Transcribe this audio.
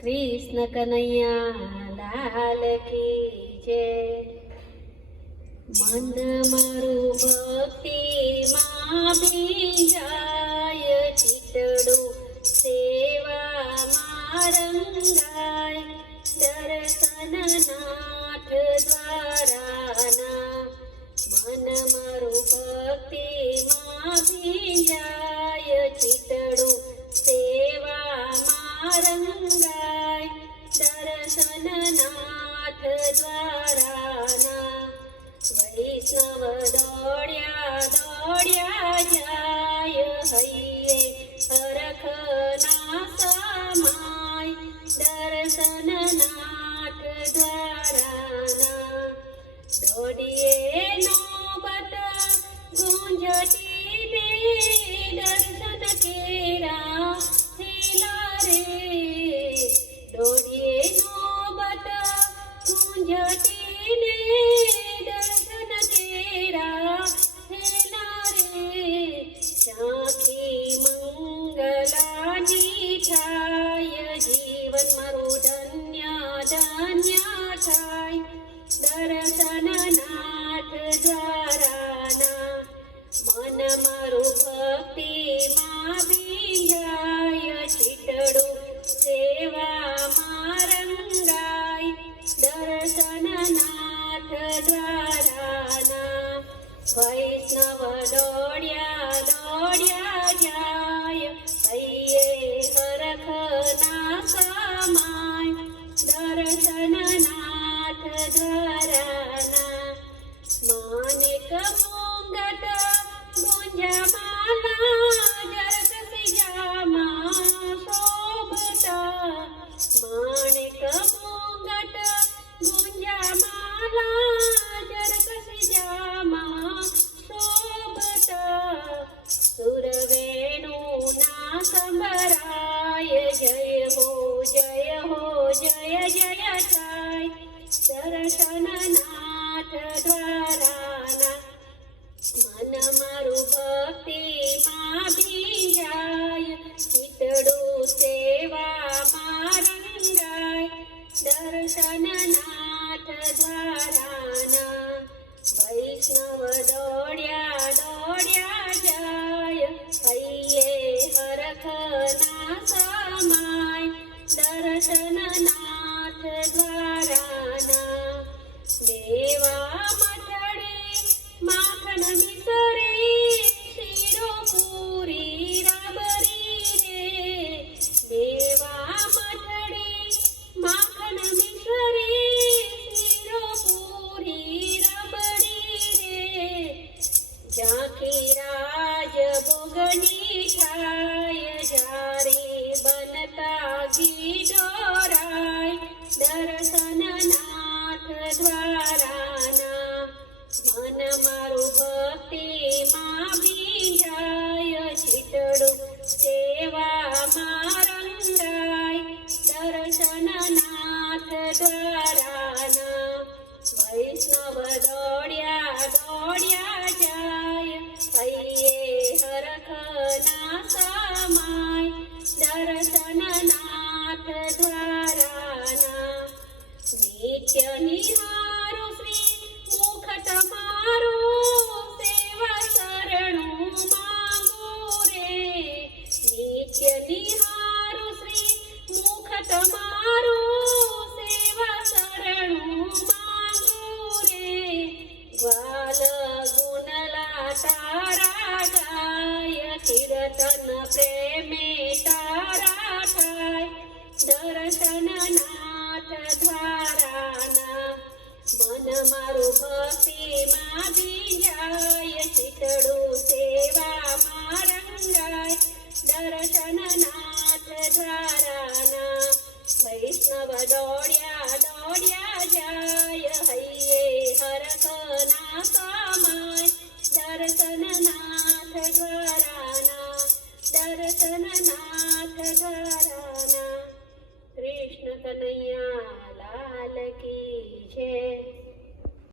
કૃષ્ણ કનૈયા લાલ કી જય। મન મારું ભક્તિમાં ભીંજાય, ચિતડું સેવામાં રંગાય, દર્શન નાથ દ્વારાના। મન મારું ભક્તિમાં ભીંજાય, ચિતડું સેવામાં રંગાય, દર્શન નાથ દ્વારાના। વૈષ્ણવ દોડ્યા દોડ્યા જાય, હૈયે હરખ ના સમાય, દર્શન નાથ દ્વારાના। દોડીએ નોબત ગુંજતી ને, દર્શન કેરા થેલા રે। દોડીએ નોબત ગુંજતી ને, દર્શન કેરા થેલા રે। ઝાંખી મંગલાની થાય, જીવન મારું ધન્ય ધન્ય થાય, દર્શન નાથ દ્વારાના। મન મારું ભક્તિમાં ભીંજાય, ચિતડું સેવામાં રંગાય, દર્શન નાથ દ્વારાના। વૈષ્ણવ દોડ્યા દોડ્યા જાય, હૈયે હરખ ના સમાય, દર્શન નાથ દ્વારાના। માણેક મોંગટ ગુંજમાલા, જરક સિજામાં શોભતા। માણેક મોંગટ ગુંજમાલા, જરક સિજામાં શોભતા। સુરવેણું ના સંભળાય, જય હો જય હો જય જય થાય, દર્શન નાથ દ્વારાના। મન મારું ભક્તિમાં ભીંજાય, ચિતડું સેવામાં રંગાય, દર્શન નાથ દ્વારાના। વૈષ્ણવ દોડ્યા દોડ્યા જાય, હૈયે હરખ ના સમાય, દર્શન નાથ દ્વારાના। દેવા મઠડે માખણ મિસરે, શીરો પૂરી રબરી રે। દેવા મઠડે માખણ મિસરે, શીરો પૂરી રબડી રે। ઝાંખી રાજ ભોગની થાય, જારી બનતા ઘી ઢોરાય, દર્શન નાથ દ્વારાના। મન મારું ભક્તિમાં ભીંજાય, ચિતડું સેવામાં રંગાય, દર્શન નાથ દ્વારાના। વૈષ્ણવ દોડ્યા દોડ્યા જાય, હૈયે હરખ ના સમાય, દર્શન નાથ દ્વારાના। નિત્ય નિહારું શ્રી મુખ તમારું, સેવા શરણું માંગું રે। નિત્ય નિહારું શ્રી મુખ તમારું, સેવા શરણું માંગું રે। ગ્વાલ ગુણલા તારા ગાય, કીર્તન પ્રેમે તારા થાય, દર્શન નાથ દ્વારાના। મન મારું ભક્તિમાં ભીંજાય, ચિતડું